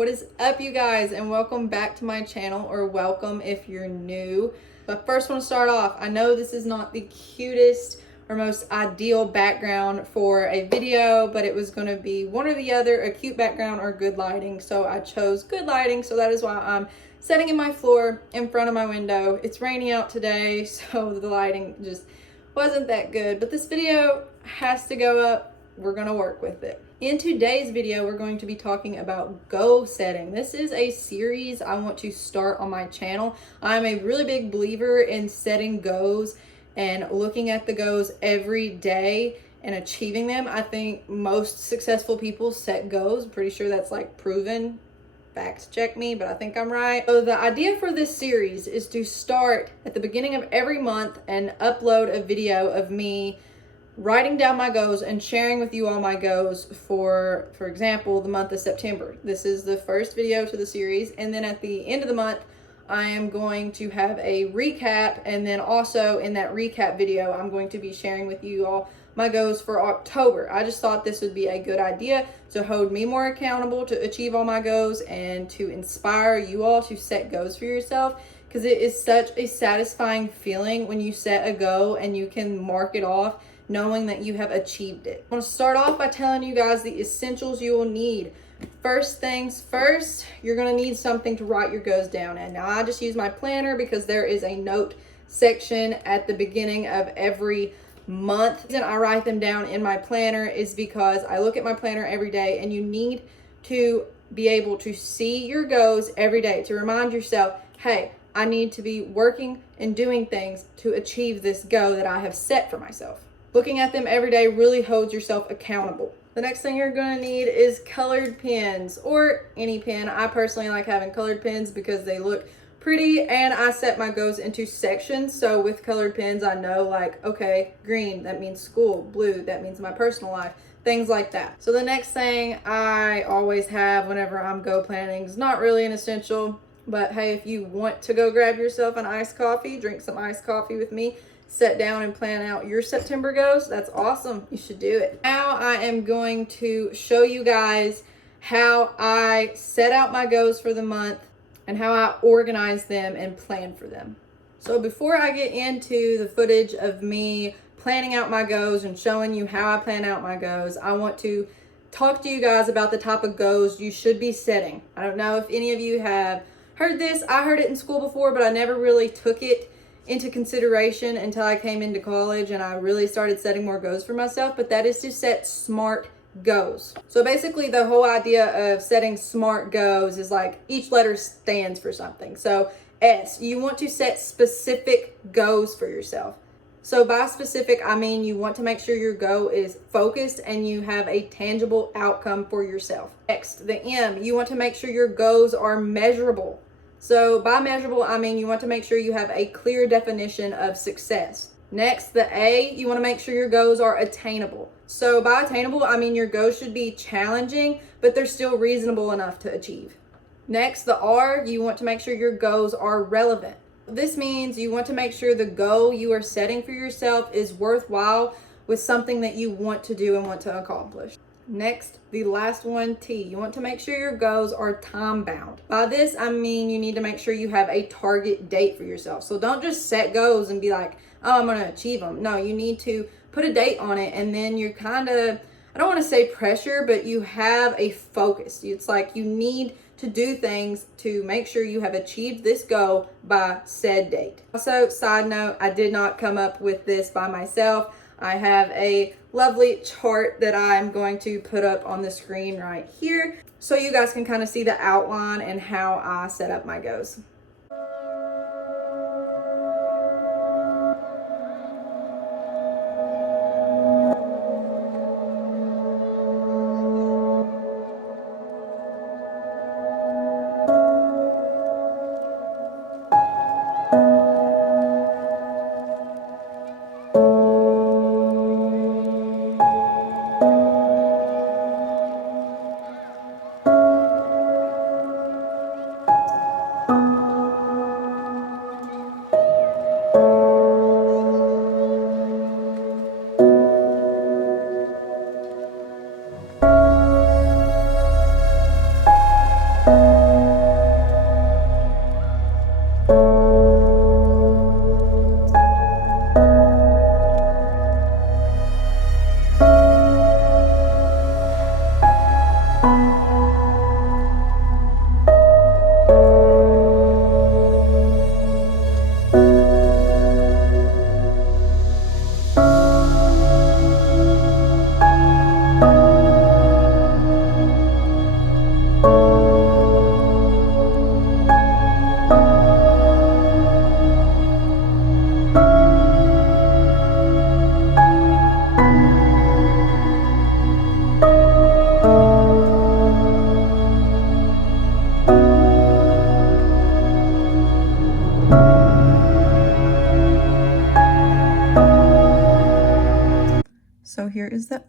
What is up, you guys, and welcome back to my channel, or welcome if you're new. But first, I want to start off. I know this is not the cutest or most ideal background for a video, but it was going to be one or the other, a cute background or good lighting. So I chose good lighting, so that is why I'm sitting in my floor in front of my window. It's raining out today, so the lighting just wasn't that good, but this video has to go up. We're going to work with it. In today's video, we're going to be talking about goal setting. This is a series I want to start on my channel. I'm a really big believer in setting goals and looking at the goals every day and achieving them. I think most successful people set goals. I'm pretty sure that's like proven. Fact check me, but I think I'm right. So the idea for this series is to start at the beginning of every month and upload a video of me writing down my goals and sharing with you all my goals for example, the month of September. This is the first video to the series, and then at the end of the month, I am going to have a recap, and then also in that recap video, I'm going to be sharing with you all my goals for October. I just thought this would be a good idea to hold me more accountable to achieve all my goals and to inspire you all to set goals for yourself, because it is such a satisfying feeling when you set a goal and you can mark it off knowing that you have achieved it. I want to start off by telling you guys the essentials you will need. First things first, you're going to need something to write your goals down in. Now, I just use my planner because there is a note section at the beginning of every month. The reason I write them down in my planner is because I look at my planner every day, and you need to be able to see your goals every day to remind yourself, hey, I need to be working and doing things to achieve this goal that I have set for myself. Looking at them every day really holds yourself accountable. The next thing you're going to need is colored pens, or any pen. I personally like having colored pens because they look pretty, and I set my goals into sections. So with colored pens, I know, like, okay, green, that means school. Blue, that means my personal life. Things like that. So the next thing I always have whenever I'm goal planning is not really an essential, but hey, if you want to go grab yourself an iced coffee, drink some iced coffee with me, sit down and plan out your September goals, that's awesome. You should do it. Now I am going to show you guys how I set out my goals for the month and how I organize them and plan for them. So before I get into the footage of me planning out my goals and showing you how I plan out my goals, I want to talk to you guys about the type of goals you should be setting. I don't know if any of you have heard this. I heard it in school before, but I never really took it into consideration until I came into college and I really started setting more goals for myself, but that is to set SMART goals. So basically the whole idea of setting SMART goals is like each letter stands for something. So S, you want to set specific goals for yourself. So by specific, I mean you want to make sure your goal is focused and you have a tangible outcome for yourself. Next, the M, you want to make sure your goals are measurable. So by measurable, I mean you want to make sure you have a clear definition of success. Next, the A, you want to make sure your goals are attainable. So by attainable, I mean your goals should be challenging, but they're still reasonable enough to achieve. Next, the R, you want to make sure your goals are relevant. This means you want to make sure the goal you are setting for yourself is worthwhile with something that you want to do and want to accomplish. Next, the last one, T, you want to make sure your goals are time bound. By this, I mean you need to make sure you have a target date for yourself. So don't just set goals and be like, oh, I'm going to achieve them. No, you need to put a date on it, and then you're kind of, I don't want to say pressure, but you have a focus. It's like you need to do things to make sure you have achieved this goal by said date. Also, side note, I did not come up with this by myself. I have a lovely chart that I'm going to put up on the screen right here so you guys can kind of see the outline and how I set up my goals.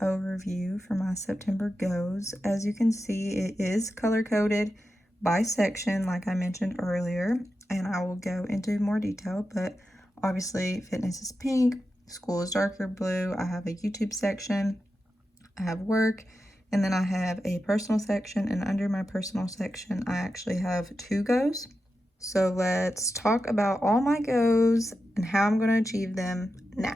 overview for my September goals. As you can see, it is color-coded by section, like I mentioned earlier, and I will go into more detail, but obviously fitness is pink, school is darker blue, I have a YouTube section, I have work, and then I have a personal section, and under my personal section, I actually have 2 goals. So let's talk about all my goals and how I'm going to achieve them now.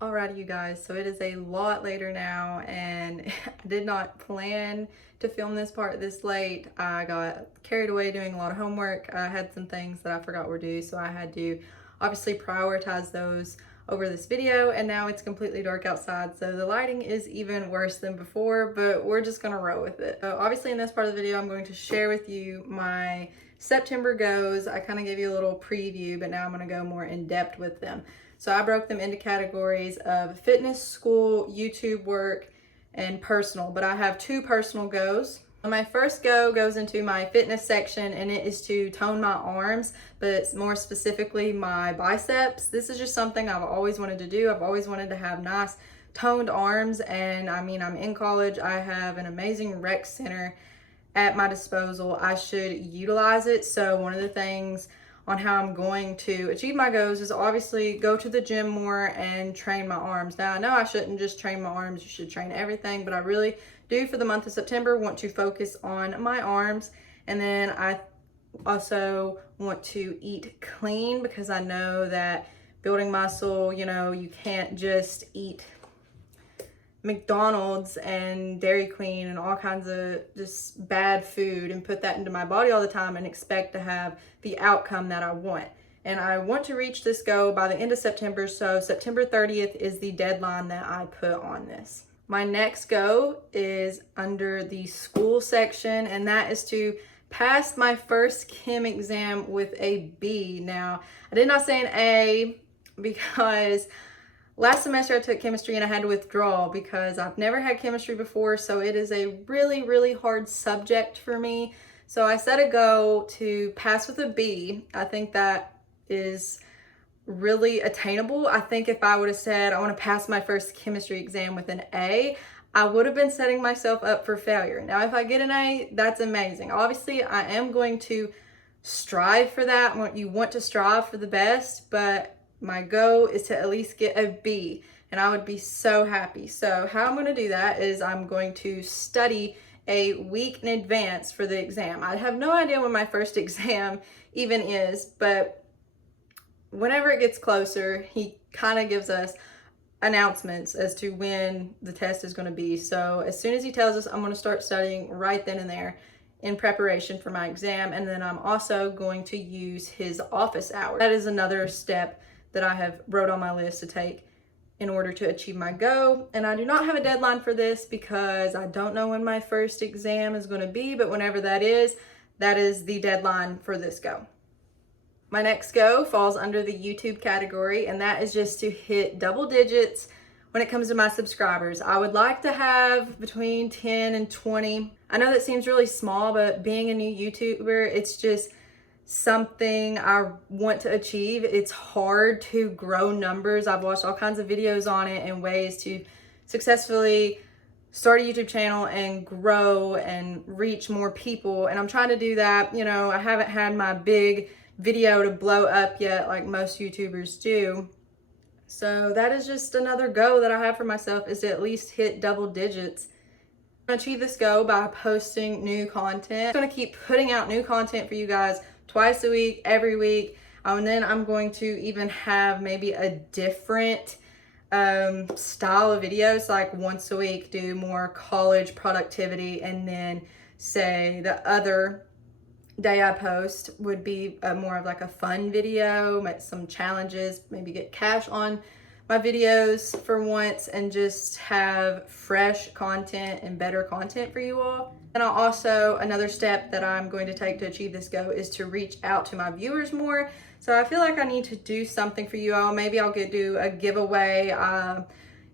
Alrighty, you guys, so it is a lot later now, and I did not plan to film this part this late. I got carried away doing a lot of homework. I had some things that I forgot were due, so I had to obviously prioritize those over this video, and now it's completely dark outside, so the lighting is even worse than before, but we're just gonna roll with it. So obviously in this part of the video, I'm going to share with you my September goals. I kind of gave you a little preview, but now I'm gonna go more in depth with them. So I broke them into categories of fitness, school, YouTube work, and personal, but I have 2 personal goals. My first goal goes into my fitness section, and it is to tone my arms, but more specifically my biceps. This is just something I've always wanted to do. I've always wanted to have nice toned arms, and I mean, I'm in college. I have an amazing rec center at my disposal. I should utilize it. So one of the things on how I'm going to achieve my goals is obviously go to the gym more and train my arms. Now, I know I shouldn't just train my arms, you should train everything, but I really do for the month of September want to focus on my arms. And then I also want to eat clean, because I know that building muscle, you know, you can't just eat McDonald's and Dairy Queen and all kinds of just bad food and put that into my body all the time and expect to have the outcome that I want. And I want to reach this goal by the end of September, so September 30th is the deadline that I put on this. My next goal is under the school section, and that is to pass my first chem exam with a B. Now, I did not say an A because last semester I took chemistry and I had to withdraw because I've never had chemistry before, so it is a really, really hard subject for me. So I set a goal to pass with a B. I think that is really attainable. I think if I would have said I want to pass my first chemistry exam with an A, I would have been setting myself up for failure. Now, if I get an A, that's amazing. Obviously, I am going to strive for that. You want to strive for the best, but my goal is to at least get a B, and I would be so happy. So how I'm going to do that is I'm going to study a week in advance for the exam. I have no idea when my first exam even is, but whenever it gets closer, he kind of gives us announcements as to when the test is going to be. So as soon as he tells us, I'm going to start studying right then and there in preparation for my exam. And then I'm also going to use his office hours. That is another step that I have wrote on my list to take in order to achieve my goal. And I do not have a deadline for this because I don't know when my first exam is going to be, but whenever that is the deadline for this goal. My next goal falls under the YouTube category, and that is just to hit double digits when it comes to my subscribers. I would like to have between 10 and 20. I know that seems really small, but being a new YouTuber, it's just something I want to achieve. It's hard to grow numbers. I've watched all kinds of videos on it and ways to successfully start a YouTube channel and grow and reach more people. And I'm trying to do that. You know, I haven't had my big video to blow up yet like most YouTubers do. So that is just another goal that I have for myself, is to at least hit double digits. I'm gonna achieve this goal by posting new content. I'm gonna keep putting out new content for you guys twice a week, every week. And then I'm going to even have maybe a different style of videos, like once a week do more college productivity, and then say the other day I post would be more of like a fun video, some challenges, maybe get cash on my videos for once, and just have fresh content and better content for you all. And I'll also, another step that I'm going to take to achieve this goal is to reach out to my viewers more. So I feel like I need to do something for you all. Maybe I'll do a giveaway.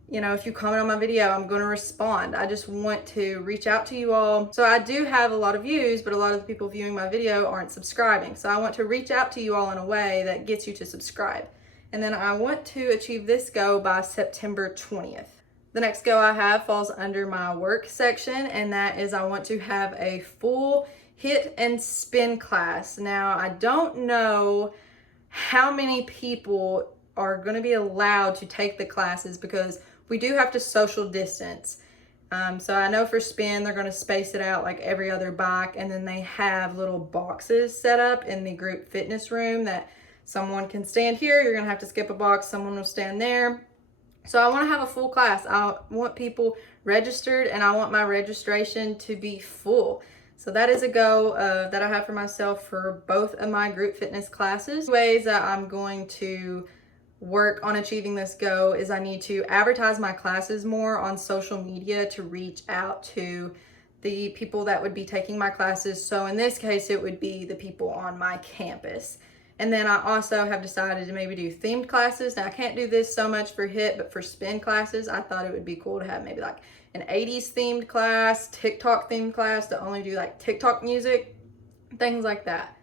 You know, if you comment on my video, I'm going to respond. I just want to reach out to you all. So I do have a lot of views, but a lot of the people viewing my video aren't subscribing. So I want to reach out to you all in a way that gets you to subscribe. And then I want to achieve this goal by September 20th. The next go I have falls under my work section, and that is I want to have a full hit and spin class. Now, I don't know how many people are going to be allowed to take the classes because we do have to social distance. So I know for spin, they're going to space it out like every other bike, and then they have little boxes set up in the group fitness room that someone can stand here. You're going to have to skip a box. Someone will stand there. So I want to have a full class. I want people registered, and I want my registration to be full. So that is a go that I have for myself for both of my group fitness classes. Ways that I'm going to work on achieving this go is I need to advertise my classes more on social media to reach out to the people that would be taking my classes. So in this case, it would be the people on my campus. And then I also have decided to maybe do themed classes. Now I can't do this so much for HIIT, but for spin classes, I thought it would be cool to have maybe like an 80s themed class, TikTok themed class to only do like TikTok music, things like that.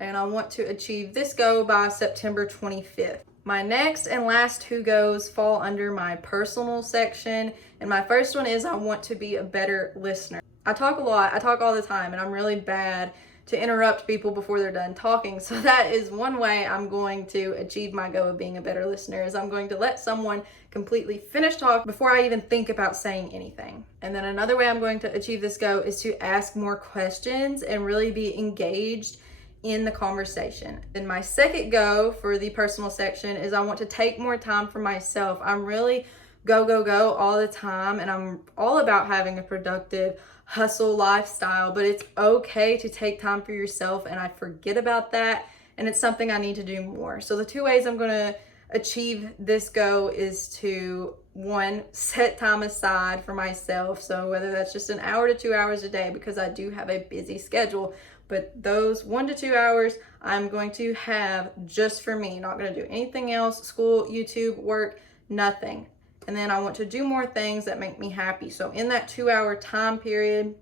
And I want to achieve this go by September 25th. My next and last two goes fall under my personal section. And my first one is I want to be a better listener. I talk a lot, I talk all the time, and I'm really bad to interrupt people before they're done talking. So that is one way I'm going to achieve my go of being a better listener, is I'm going to let someone completely finish talk before I even think about saying anything. And then another way I'm going to achieve this go is to ask more questions and really be engaged in the conversation. And my second go for the personal section is I want to take more time for myself. I'm really go, go, go all the time, and I'm all about having a productive hustle lifestyle, but it's okay to take time for yourself, and I forget about that, and it's something I need to do more. So the two ways I'm going to achieve this go is to, one, set time aside for myself. So whether that's just an hour to 2 hours a day, because I do have a busy schedule, but those 1 to 2 hours I'm going to have just for me, not going to do anything else, school, YouTube, work, nothing. And then I want to do more things that make me happy. So in that 2 hour time period,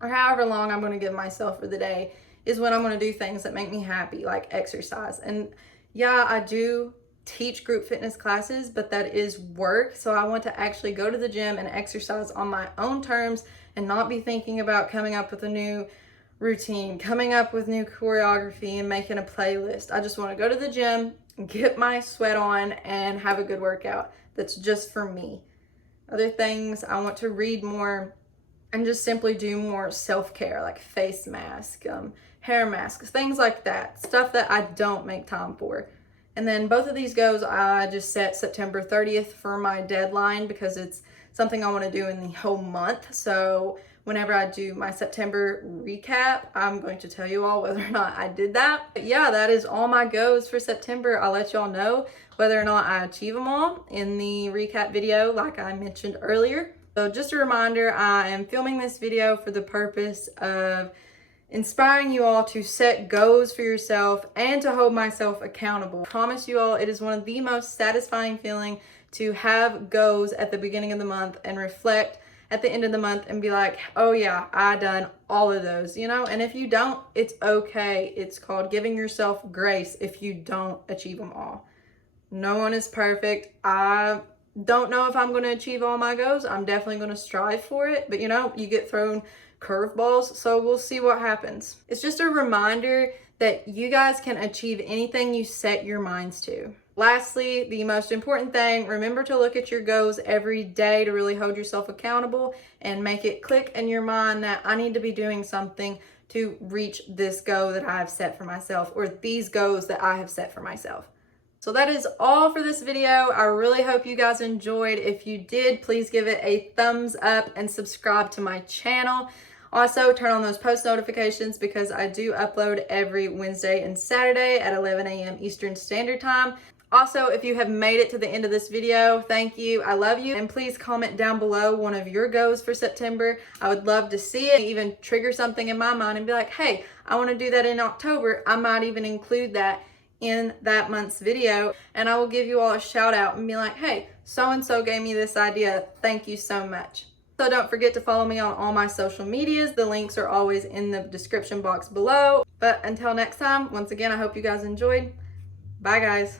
or however long I'm going to give myself for the day, is when I'm going to do things that make me happy, like exercise. And yeah, I do teach group fitness classes, but that is work. So I want to actually go to the gym and exercise on my own terms and not be thinking about coming up with a new routine, coming up with new choreography and making a playlist. I just want to go to the gym, get my sweat on, and have a good workout that's just for me. Other things, I want to read more and just simply do more self-care, like face mask, hair masks, things like that, stuff that I don't make time for. And then both of these goes, I just set September 30th for my deadline because it's something I want to do in the whole month. So whenever I do my September recap, I'm going to tell you all whether or not I did that. But yeah, that is all my goes for September. I'll let y'all know whether or not I achieve them all in the recap video like I mentioned earlier. So just a reminder, I am filming this video for the purpose of inspiring you all to set goals for yourself and to hold myself accountable. I promise you all, it is one of the most satisfying feelings to have goals at the beginning of the month and reflect at the end of the month and be like, oh yeah, I done all of those, you know? And if you don't, it's okay. It's called giving yourself grace if you don't achieve them all. No one is perfect. I don't know if I'm going to achieve all my goals. I'm definitely going to strive for it, but you know, you get thrown curveballs, so we'll see what happens. It's just a reminder that you guys can achieve anything you set your minds to. Lastly, the most important thing, remember to look at your goals every day to really hold yourself accountable and make it click in your mind that I need to be doing something to reach this goal that I have set for myself, or these goals that I have set for myself. So that is all for this video. I really hope you guys enjoyed. If you did, please give it a thumbs up and subscribe to my channel. Also, turn on those post notifications because I do upload every Wednesday and Saturday at 11 a.m. Eastern Standard Time. Also, if you have made it to the end of this video, thank you. I love you. And please comment down below one of your goals for September. I would love to see it. Even trigger something in my mind and be like, hey, I want to do that in October. I might even include that in that month's video. And I will give you all a shout out and be like, hey, so-and-so gave me this idea. Thank you so much. So don't forget to follow me on all my social medias. The links are always in the description box below. But until next time, once again, I hope you guys enjoyed. Bye, guys.